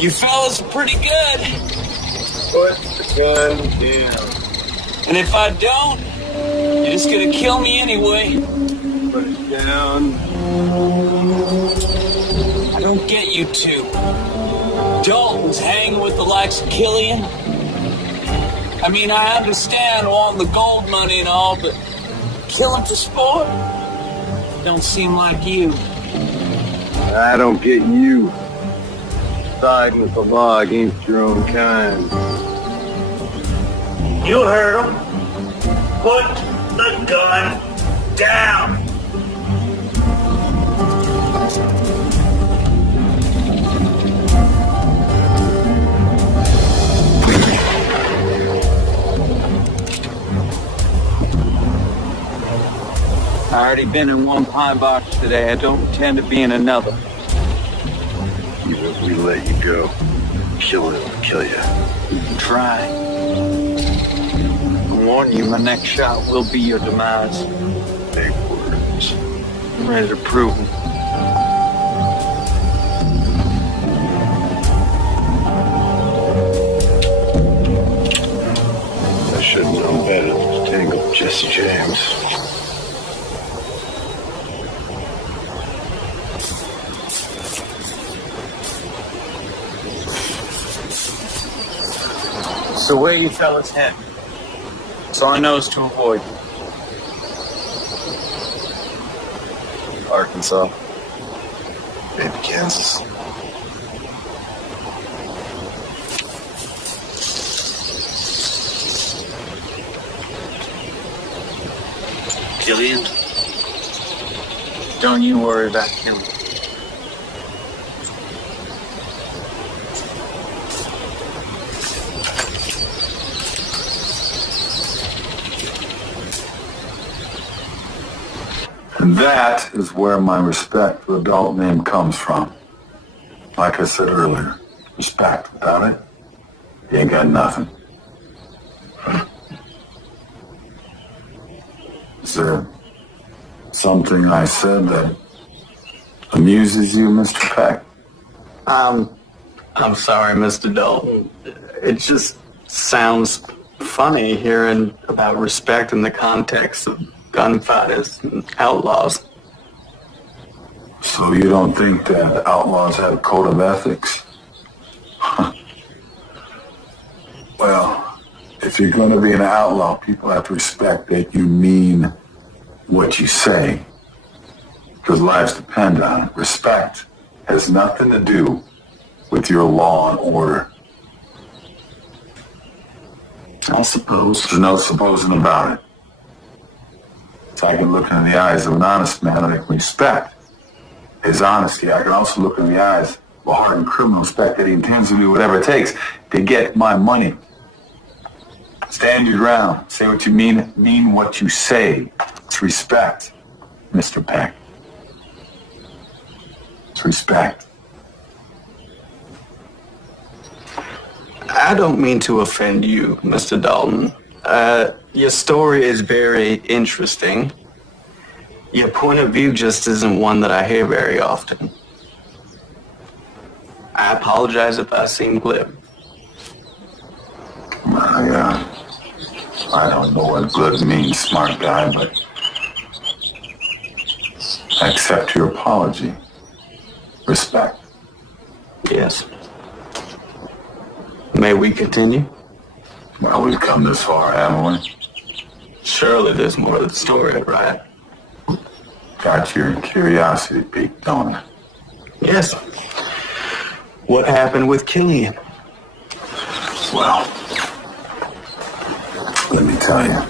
You fellas are pretty good. Put the gun down. And if I don't, you're just gonna kill me anyway. Put it down. I don't get you two. Dalton's hanging with the likes of Killian. I mean, I understand wanting the gold money and all, but killing for sport? Don't seem like you. I don't get you. Siding with the law against your own kind. You heard him. Put the gun down. I already been in one pine box today. I don't intend to be in another. Even if we let you go, kill it will kill you. You can try. I warn you, my next shot will be your demise. Big words. I'm ready to prove them. I should have known better than to tangle with Jesse James. So where you fellas heading? That's all I know is to avoid you. Arkansas. Maybe Kansas. Killian? Don't you worry about Killian. And that is where my respect for the adult name comes from. Like I said earlier, respect. Without it, you ain't got nothing. Is there something I said that amuses you, Mr. Peck? I'm sorry, Mr. Dalton. It just sounds funny hearing about respect in the context of gunfighters and outlaws. So you don't think that outlaws have a code of ethics? Well, if you're going to be an outlaw, people have to respect that you mean what you say. Because lives depend on it. Respect has nothing to do with your law and order. I suppose. There's no supposing about it. So I can look in the eyes of an honest man and I can respect his honesty. I can also look in the eyes of a hardened criminal, respect that he intends to do whatever it takes to get my money. Stand your ground. Say what you mean what you say. It's respect, Mr. Peck. It's respect. I don't mean to offend you, Mr. Dalton. Your story is very interesting. Your point of view just isn't one that I hear very often. I apologize if I seem glib. I don't know what good means, smart guy, but I accept your apology. Respect. Yes. May we continue? Well, we've come this far, haven't we? Surely there's more to the story, right? Got your curiosity piqued, don't it? Yes. What happened with Killian? Well, let me tell you.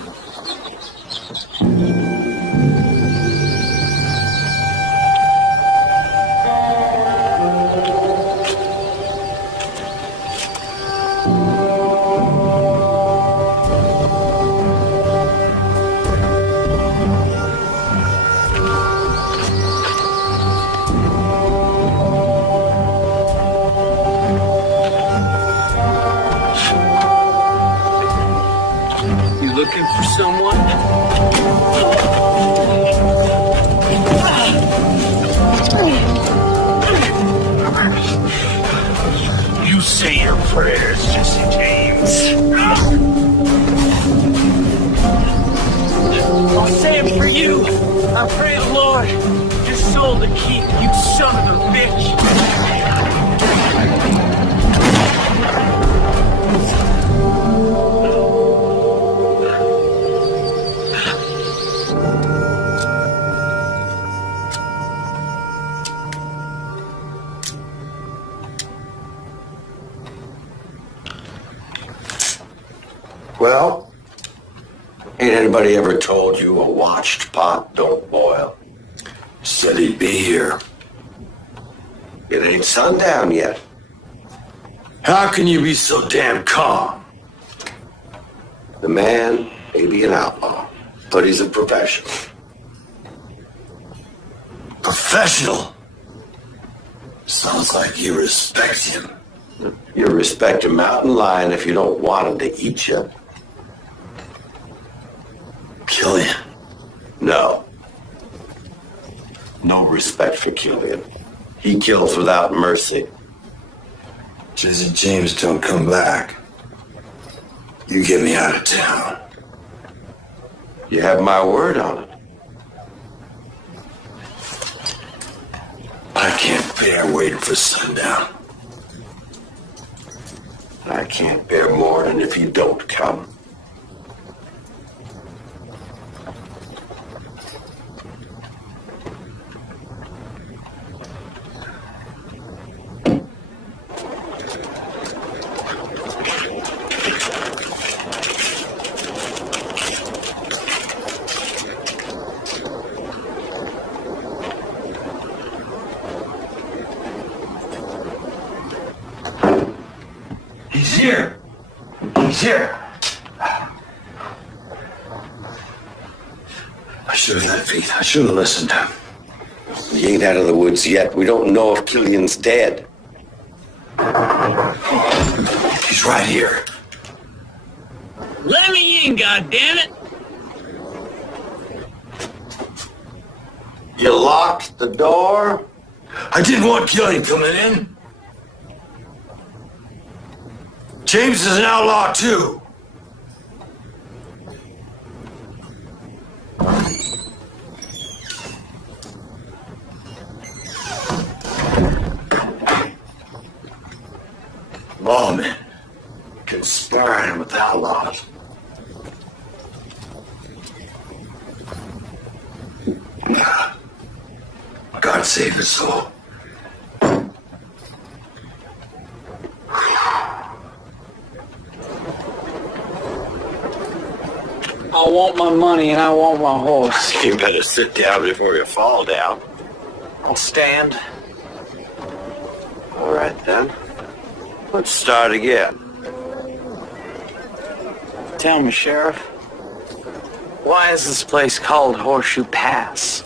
Looking for someone? You say your prayers, Jesse James. I'll say it for you. I pray the Lord your soul to keep, you son of a bitch. Well, ain't anybody ever told you a watched pot don't boil? Said he'd be here. It ain't sundown yet. How can you be so damn calm? The man may be an outlaw, but he's a professional. Professional? Sounds like you respect him. You respect a mountain lion if you don't want him to eat you. Killian? No. No respect for Killian. He kills without mercy. Jesse James don't come back. You get me out of town. You have my word on it. I can't bear waiting for sundown. I can't bear more than if you don't come. He's here. He's here. I should have feet. I should have listened. He ain't out of the woods yet. We don't know if Killian's dead. He's right here. Let me in, goddammit! You locked the door? I didn't want Killian coming in. James is an outlaw too. Lawmen conspiring with outlaws. God save his soul. want my money and I want my horse. You better sit down before you fall down. I'll stand. All right, then. Let's start again. Tell me, Sheriff, why is this place called Horseshoe Pass?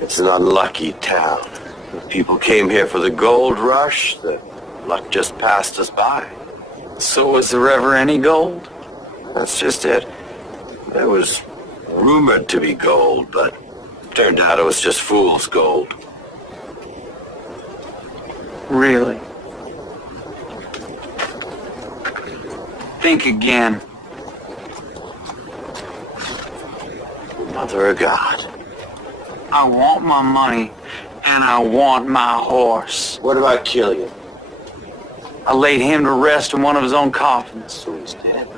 It's an unlucky town. The people came here for the gold rush. The luck just passed us by. So was there ever any gold? That's just it. There was rumored to be gold, but turned out it was just fool's gold. Really? Think again. Mother of God. I want my money and I want my horse. What about Killian? I laid him to rest in one of his own coffins. So he's dead.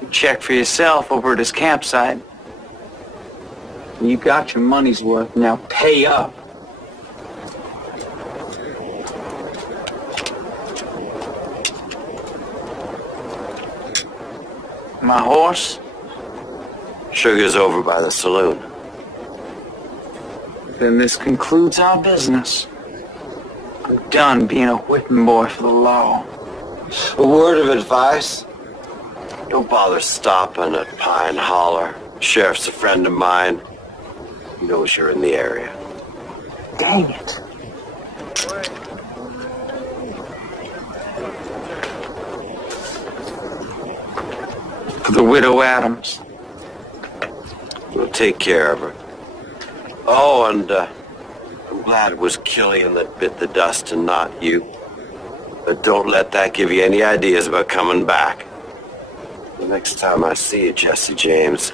You check for yourself over at his campsite. You got your money's worth. Now pay up. My horse? Sugar's over by the saloon. Then this concludes our business. I'm done being a whipping boy for the law. A word of advice. Don't bother stopping at Pine Holler. Sheriff's a friend of mine. He knows you're in the area. Dang it. For the widow Adams. We'll take care of her. Oh, and I'm glad it was Killian that bit the dust and not you. But don't let that give you any ideas about coming back. The next time I see you, Jesse James,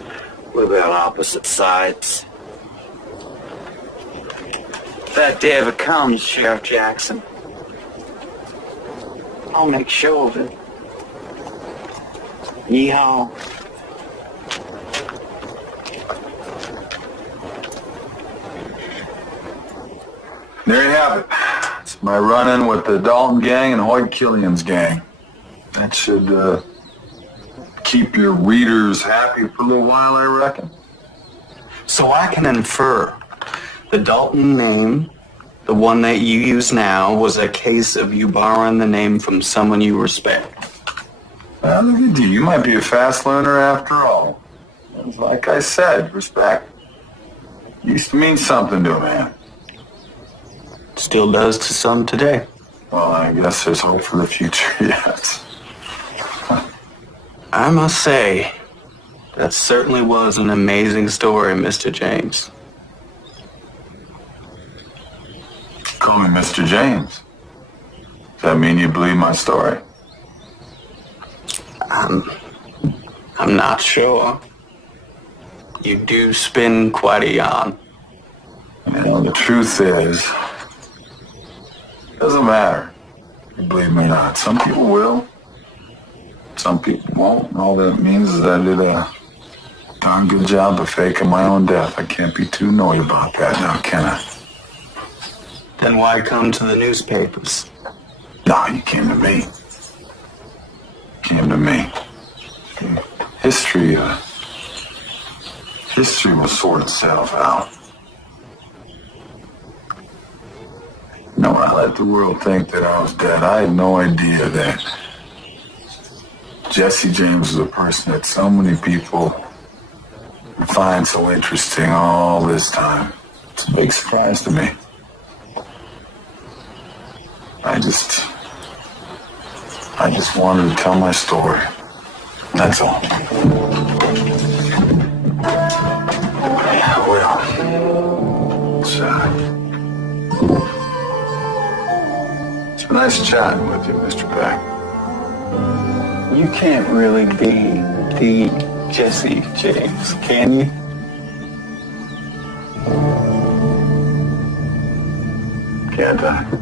we'll be on opposite sides. If that day ever comes, Sheriff Jackson, I'll make show of it. Yeehaw. There you have it. It's my run-in with the Dalton gang and Hoyt Killian's gang. That should keep your readers happy for a little while, I reckon. So I can infer the Dalton name, the one that you use now, was a case of you borrowing the name from someone you respect. Well, look at you. You might be a fast learner after all. Like I said, respect used to mean something to a man. Still does to some today. Well, I guess there's hope for the future yet. I must say, that certainly was an amazing story, Mr. James. Call me Mr. James. Does that mean you believe my story? I'm not sure. You do spin quite a yarn. You know, the truth is, it doesn't matter. You believe me or not. Some people will. Some people won't. All that means is that I did a darn good job of faking my own death. I can't be too annoyed about that now, can I? Then why come to the newspapers? No, you came to me. Came to me. History will sort itself out. No, I let the world think that I was dead. I had no idea that Jesse James was a person that so many people find so interesting all this time. It's a big surprise to me. I just wanted to tell my story. That's all. Yeah, well, it's been nice chatting with you, Mr. Peck. You can't really be the Jesse James, can you? Can't I?